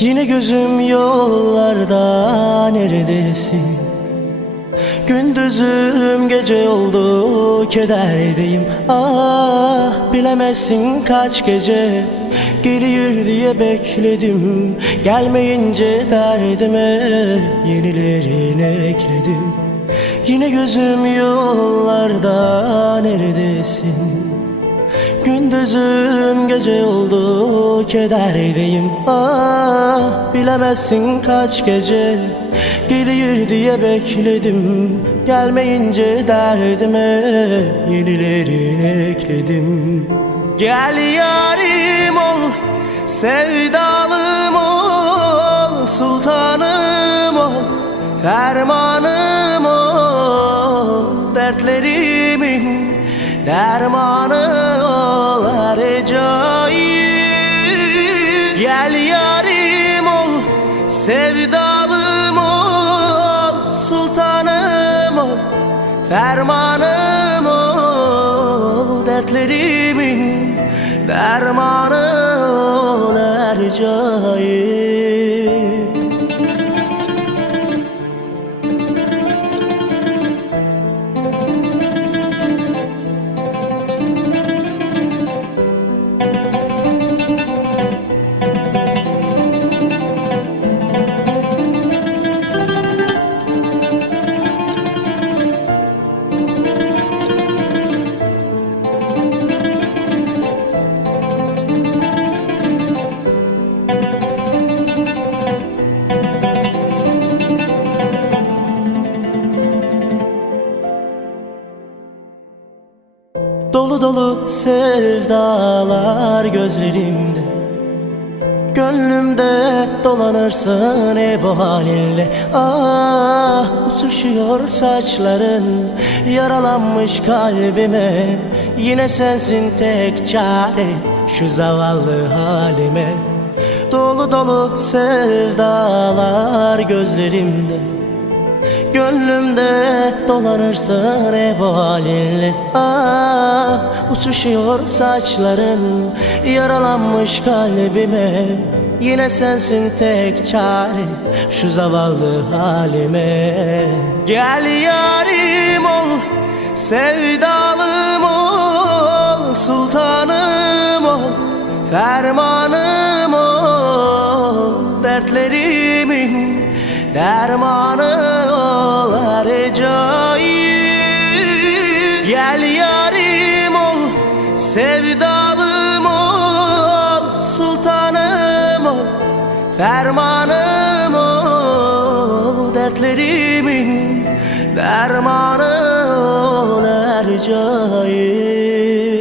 Yine gözüm yollarda neredesin? Gündüzüm gece oldu kederdeyim Ah bilemezsin kaç gece Gelir diye bekledim Gelmeyince derdime Yenilerini ekledim Yine gözüm yollarda neredesin? Gündüzüm gece oldu kederdeyim. Ah bilemezsin kaç gece Gelir diye bekledim. Gelmeyince derdime Yenilerini ekledim. Gel yarim ol Sevdalım ol Sultanım ol Fermanım ol. Dertlerimin dermanı Gel yarim ol sevdalım ol sultanım ol Fermanım ol dertlerimin dermanı ol her Dolu dolu sevdalar gözlerimde. Gönlümde dolanırsın o halinle. Ah uçuşuyor saçların Yaralanmış kalbime. Yine sensin tek çare Şu zavallı halime. Dolu dolu sevdalar gözlerimde Gönlümde dolanırsın hep halinle Ah uçuşuyor saçların Yaralanmış kalbime. Yine sensin tek çare Şu zavallı halime. Gel yarim ol Sevdalım ol Sultanım ol Fermanım ol. Dertlerimin dermanı ol her cai Gel yarim ol sevdalım ol sultanım ol Fermanım ol dertlerimin dermanı ol her cai